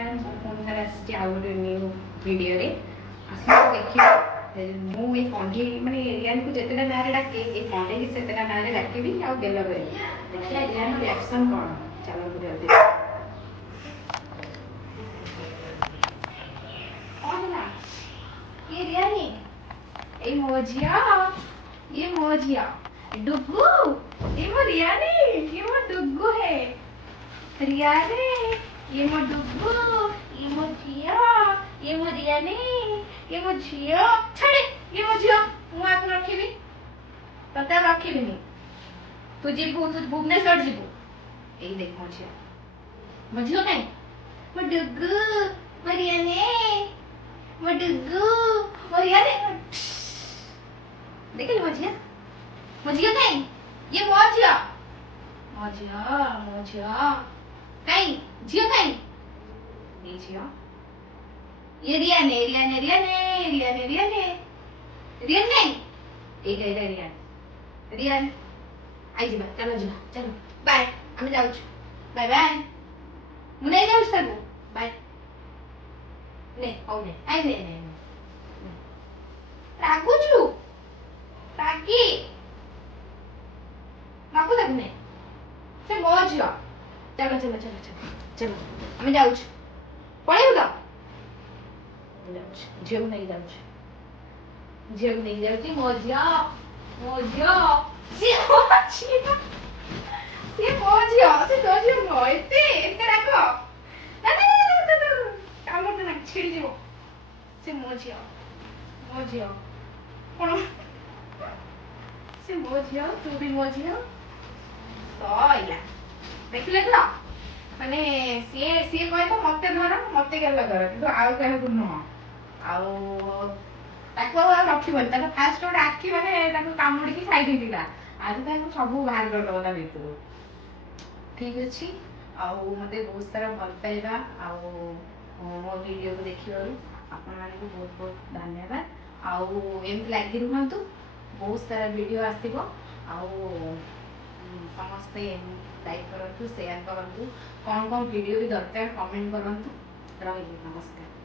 नमस्कार पुणी थे आसी आउ गोटे न्यू वीडियो रे आस देखिए मुझे कंढे मानने रियान को जितेटा ना डाके ये कंढे की सेतेटा ना डाकबी आउ बेल करी देखिए रियान रिएक्शन कौन चलो जल्दी कौन है ये रियानी ये मो झिया ये मो झिया डुगू ये मो रियानी ये मो डुगू है रिया रे ये मो डुगू ये मो झिया ये मो रियानी ये मो झियो छाड़े ये मो झियो मु आक रखिबी तते रखिबी नी तू जीबू तू भुवनेश्वर जीबू एई देख मो झियो काई मो डुगू मो रियानी मो डुगू मो रियानी देखिए मो झियो काई ये मो झियो काई झियो काई ये झियो ये रियाने रियाने रियाने रियाने रियाने रियान नहीं एक है रियान रियान आई जी चलो जी चलो बाय हम जाऊ बाय बाय मुने जाऊ सब बाय ने ओ ने आई ने रागू छु रागी रागू लगने से मौज चलो चलो चलो चलो चलो हम जाऊ पळेउ तो झियो नहीं जाऊ झियो नहीं जाऊ मो झियो से मो झियो से तो झियो नो एते राग ना काम ना छिड़ी जीवो से मो झियो कोन से मो झियो तू भी मो झियो तो इला देखले तो माने सी कहे तो मते धर मते गेला धर किंतु आउ कहे को न आउ ताको रखिबन ताको फास्ट रोड आखी माने ताको कामुडी की साइड दिला आज ताको सब बाहर कर दबा भीतर ठीक अछि आउ मते बहुत सारा भल पाइबा आउ मो वीडियो को देखिबारु आपन माने को बहुत बहुत धन्यवाद आउ एम लागी रहंतु बहुत सारा वीडियो आसीबो आउ समस्ते लाइक करूँ शेयर करूँ कौन कौन वीडियो भी दरकार कमेंट करूँ रही नमस्कार।